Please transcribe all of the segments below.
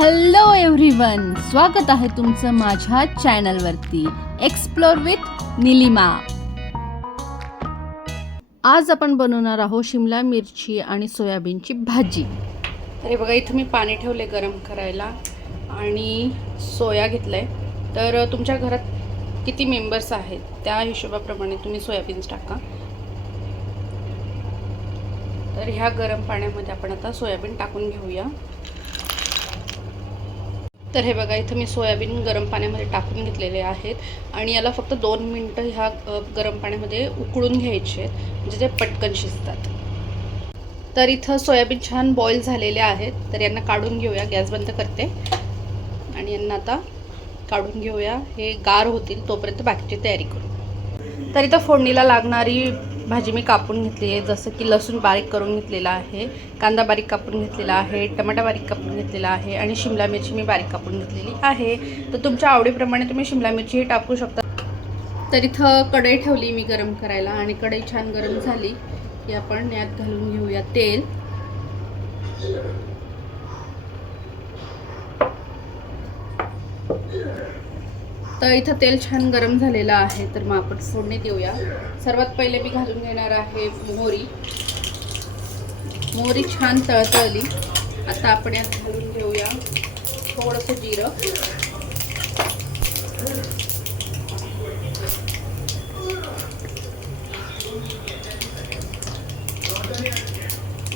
Hello everyone स्वागत आहे तुमचं माझ्या चॅनलवरती एक्सप्लोर विथ निलिमा. आज आपण बनवणार आहोत शिमला मिरची आणि सोयाबीनची भाजी. अरे बघा इथं मी पाणी ठेवले गरम करायला आणि सोया घेतलंय. तर तुमच्या घरात किती मेंबर्स आहेत? त्या हिशोबाप्रमाणे तुम्ही सोयाबीन्स टाका. तर ह्या गरम पाण्यामध्ये आपण आता सोयाबीन टाकून घेऊया. तर हे बघा इथं मी सोयाबीन गरम पाण्यामध्ये टाकून घेतलेले आहेत आणि याला फक्त दोन मिनटं ह्या गरम पाण्यामध्ये उकळून घ्यायचे आहेत. म्हणजे ते पटकन शिजतात. तर इथं सोयाबीन छान बॉईल झालेले आहेत. तर यांना काढून घेऊया. गॅस बंद करते. आणि यांना आता काढून घेऊया. हे गार होतील तोपर्यंत बाकीची तयारी करू. तर इथं फोडणीला लागणारी भाजी मी कापून घेतली आहे. जसं की लसूण बारीक करून घेतलेला आहे कांदा बारीक कापून घेतलेला आहे टमाटा बारीक कापून घेतलेला आहे आणि शिमला मिरची मी बारीक कापून घेतलेली आहे. तर तुमच्या आवडीप्रमाणे तुम्ही शिमला मिरचीही टाकू शकता. तर इथं कढई ठेवली मी गरम करायला आणि कढई छान गरम झाली की आपण यात घालून घेऊया तेल. तर इथं तेल छान गरम झालेलं आहे तर मग आपण फोडणी देऊया. सर्वात पहिले मी घालून घेणार आहे मोहरी. मोहरी छान तळतळली. आता आपण यात घालून घेऊया थोडंसं जिरं.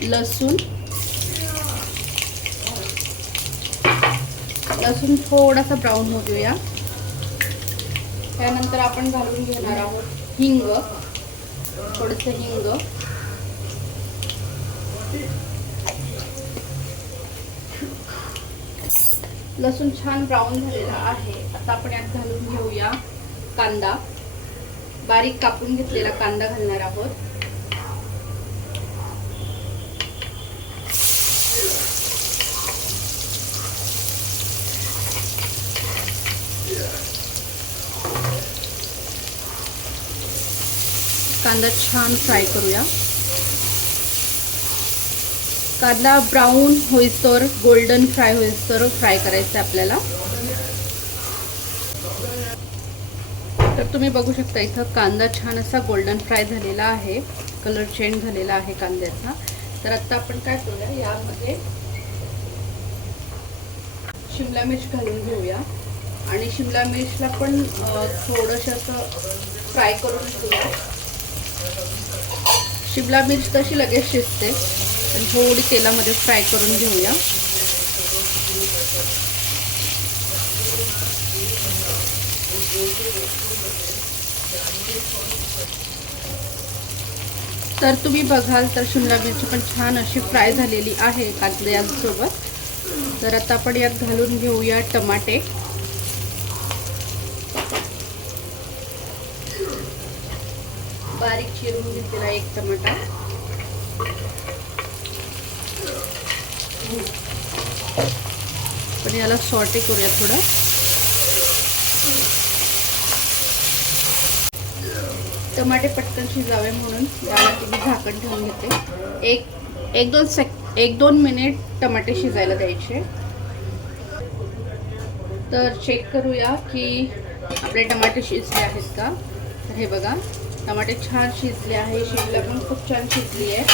लसूण. लसूण थोडासा ब्राऊन होऊ देऊया त्यानंतर आपण घालून घेणार आहोत हिंग थोडंसं हिंग. लसूण छान ब्राऊन झालेला आहे. आता आपण यात घालून घेऊया कांदा. बारीक कापून घेतलेला कांदा घालणार आहोत. कांदा छान फ्राय करूया. कांदा ब्राऊन होईस्तोवर गोल्डन फ्राय होईस्तोवर फ्राय करायचं आहे आपल्याला. तर तुम्ही बघू शकता इथं कांदा छान असा गोल्डन फ्राय झालेला आहे. कलर चेंज झालेला आहे कांद्याचा. तर आत्ता आपण काय करूया? यामध्ये शिमला मिर्च घालून घेऊया. आणि शिमला मिर्चला पण थोडंसं असं फ्राय करून घेऊया. शिमला मिर्च तशी लगेच शिजते. पण थोडी तेलामध्ये फ्राय करून घेऊया. तर तुम्ही बघाल तर शिमला मिरची पण छान अशी फ्राय झालेली आहे कांद्यांसोबत तर आता आपण यात घालून घेऊया टमाटे. बारीक चिरून घेतलेला एक टमाटा. पण याला सॉटे करूया थोडं. टमाटे पटकन शिजावे म्हणून याला मी झाकण ठेवून घेते. एक एक दोन सेक एक दोन मिनिट टमाटे शिजायला द्यायचे. तर चेक करूया की आपले टमाटे शिजले आहेत का? तर हे बघा. टमाटे छान शिजले आहे शिमला पण खूप छान शिजली आहे.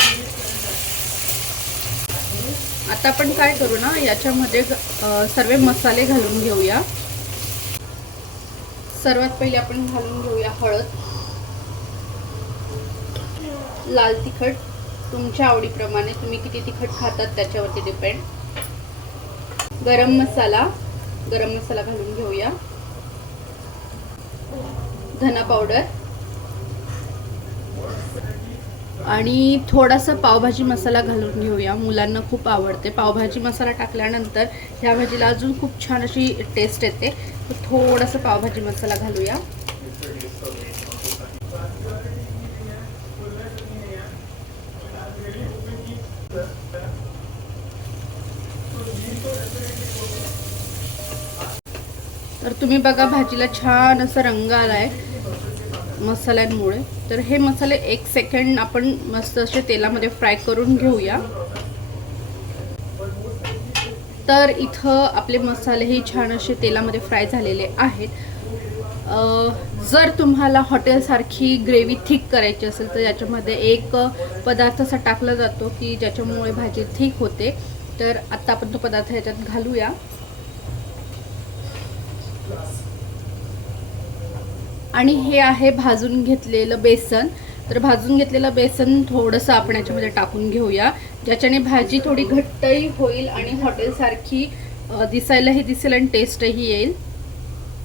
आता आपण काय करू ना याच्यामध्ये सर्व मसाले घालून घेऊया. सर्वात पहिले आपण घालून घेऊया हळद. लाल तिखट. तुमच्या आवडीप्रमाणे तुम्ही किती तिखट खातात त्याच्यावरती डिपेंड गरम मसाला. गरम मसाला घालून घेऊया. धना पावडर आणि थोडासा पावभाजी मसाला घालून घेऊया. मुलांना खूप आवडते. पावभाजी मसाला टाकल्यानंतर ह्या भाजीला अजून खूप छान अशी टेस्ट येते. तर थोडासा पावभाजी मसाला घालूया. तर तुम्ही बघा भाजीला छान असा रंग आलाय. मसाल्यांमुळे. तर हे मसाले एक सेकंड आपण मस्त असे तेलामध्ये फ्राय करून घेऊया. तर इथं आपले मसालेही छान असे तेलामध्ये फ्राय झालेले आहेत. जर तुम्हाला हॉटेलसारखी ग्रेव्ही थिक करायची असेल तर याच्यामध्ये एक पदार्थ असा टाकला जातो की ज्याच्यामुळे भाजी थिक होते. तर आत्ता आपण तो पदार्थ ह्याच्यात घालूया. आणि हे आहे भाजून घेतलेलं बेसन. तर भाजून घेतलेलं बेसन थोडंसं आपण याच्यामध्ये टाकून घेऊया. ज्याच्याने भाजी थोडी घट्टही होईल आणि हॉटेलसारखी दिसायलाही दिसेल आणि टेस्टही येईल.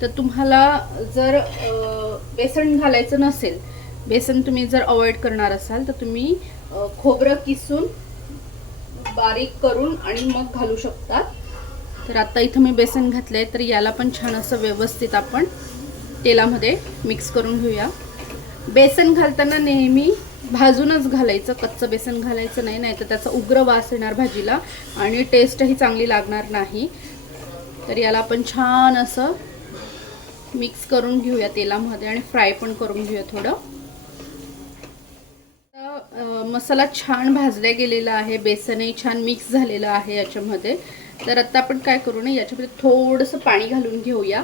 तर तुम्हाला जर बेसन घालायचं नसेल बेसन तुम्ही जर अवॉइड करणार असाल तर तुम्ही खोबरं किसून बारीक करून आणि मग घालू शकता. तर आता इथं मी बेसन घातलंय तर याला पण छान असं व्यवस्थित आपण तेलामध्ये मिक्स करून घेऊया. बेसन घालताना नेहमी भाजूनच घालायचं कच्चं बेसन घालायचं नाही नाही तर त्याचा उग्र वास येणार भाजीला आणि टेस्टही चांगली लागणार नाही. तर याला आपण छान असं मिक्स करून घेऊया तेलामध्ये आणि फ्राय पण करून घेऊया थोडं. तर, मसाला छान भाजला गेलेला आहे बेसनही छान मिक्स झालेलं आहे याच्यामध्ये. तर आत्ता आपण काय करू नये याच्यामध्ये थोडंसं पाणी घालून घेऊया.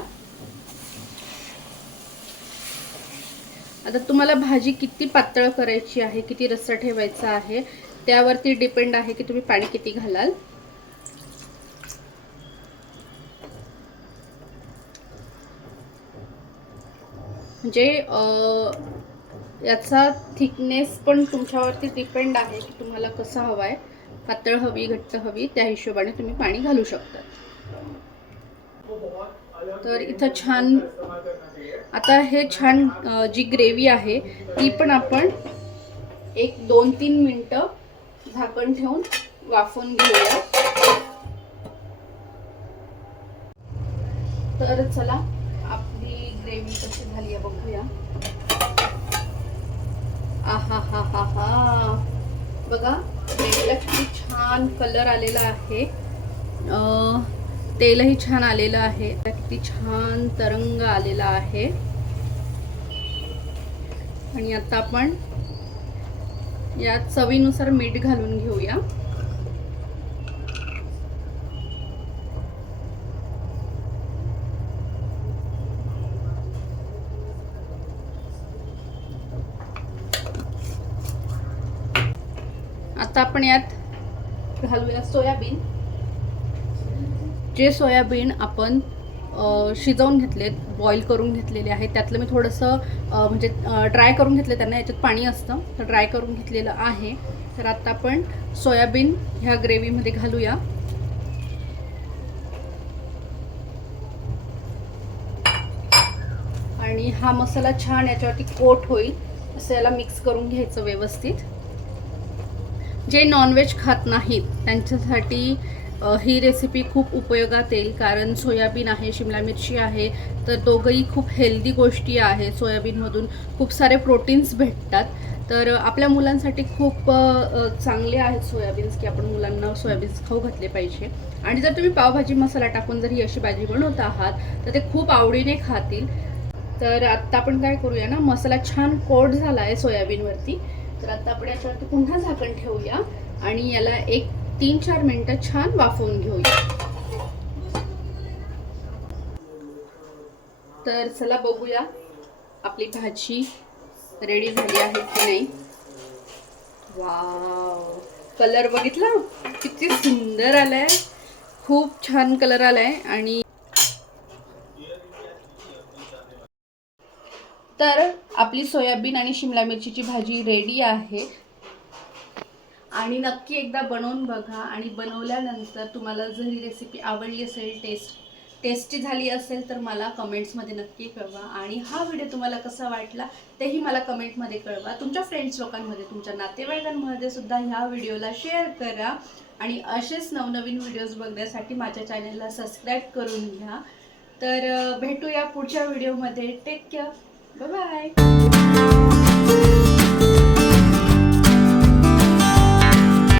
आता तुम्हाला भाजी किती पातळ करायची आहे किती रस्सा ठेवायचा आहे त्यावरती डिपेंड आहे की तुम्ही पाणी किती घालाल. म्हणजे याचा थिकनेस पण तुमच्यावरती डिपेंड आहे की तुम्हाला कसं हवं आहे पातळ हवी घट्ट हवी त्या हिशोबाने तुम्ही पाणी घालू शकता. तर इथं छान आता हे छान जी ग्रेव्ही आहे ती पण आपण एक दोन तीन मिनटं झाकण ठेवून वाफवून घेऊया. तर चला आपली ग्रेव्ही कशी झाली आहे बघूया. आहा हा हा हा बघा ग्रेव्हीला किती छान कलर आलेला आहे. तेलही छान आलेलं आहे. किती छान तरंग आलेला आहे. आणि आता आपण यात चवीनुसार मीठ घालून घेऊया. आता आपण यात घालूया सोयाबीन. जे सोयाबीन आपण शिजवून घेतलेत बॉईल करून घेतलेले आहेत त्यातलं मी थोडंसं म्हणजे ड्राय करून घेतलं त्यांना याच्यात पाणी असतं तर ड्राय करून घेतलेलं आहे. तर आता आपण सोयाबीन ह्या ग्रेव्हीमध्ये घालूया. आणि हा मसाला छान याच्यावरती कोट होईल असं याला मिक्स करून घ्यायचं व्यवस्थित. जे नॉनव्हेज खात नाहीत त्यांच्यासाठी ही रेसिपी खूप उपयोगात येईल कारण सोयाबीन आहे शिमला मिरची आहे तर दोघंही खूप हेल्दी गोष्टी आहे सोयाबीनमधून खूप सारे प्रोटीन्स भेटतात. तर आपल्या मुलांसाठी खूप चांगले आहेत सोयाबीन्स की आपण मुलांना सोयाबीन्स खाऊ घातले पाहिजे. आणि जर तुम्ही पावभाजी मसाला टाकून जर ही अशी भाजी बनवत आहात तर ते खूप आवडीने खातील. तर आत्ता आपण काय करूया ना मसाला छान कोट झाला आहे सोयाबीनवरती. तर आत्ता आपण याच्यावरती पुन्हा झाकण ठेवूया. आणि याला एक तीन चार मिनटं छान वाफवून घेऊया. तर चला बघूया आपली भाजी रेडी झाली आहे की नाही. वाव कलर बघितला? किती सुंदर आलाय. खूप छान कलर आलाय आणि तर आपली सोयाबीन आणि शिमला मिरचीची भाजी रेडी आहे. आणि नक्की एकदा बनवून बघा आणि बनवल्यानंतर तुम्हाला जर ही रेसिपी आवडली असेल टेस्ट टेस्टी झाली असेल तर मला कमेंट्समध्ये नक्की कळवा. आणि हा व्हिडिओ तुम्हाला कसा वाटला तेही मला कमेंटमध्ये कळवा. तुमच्या फ्रेंड्स लोकांमध्ये तुमच्या नातेवाईकांमध्ये सुद्धा ह्या व्हिडिओला शेअर करा. आणि असेच नवनवीन व्हिडिओज बघण्यासाठी माझ्या चॅनलला सबस्क्राईब करून घ्या. तर भेटूया पुढच्या व्हिडिओमध्ये टेक केअर बाय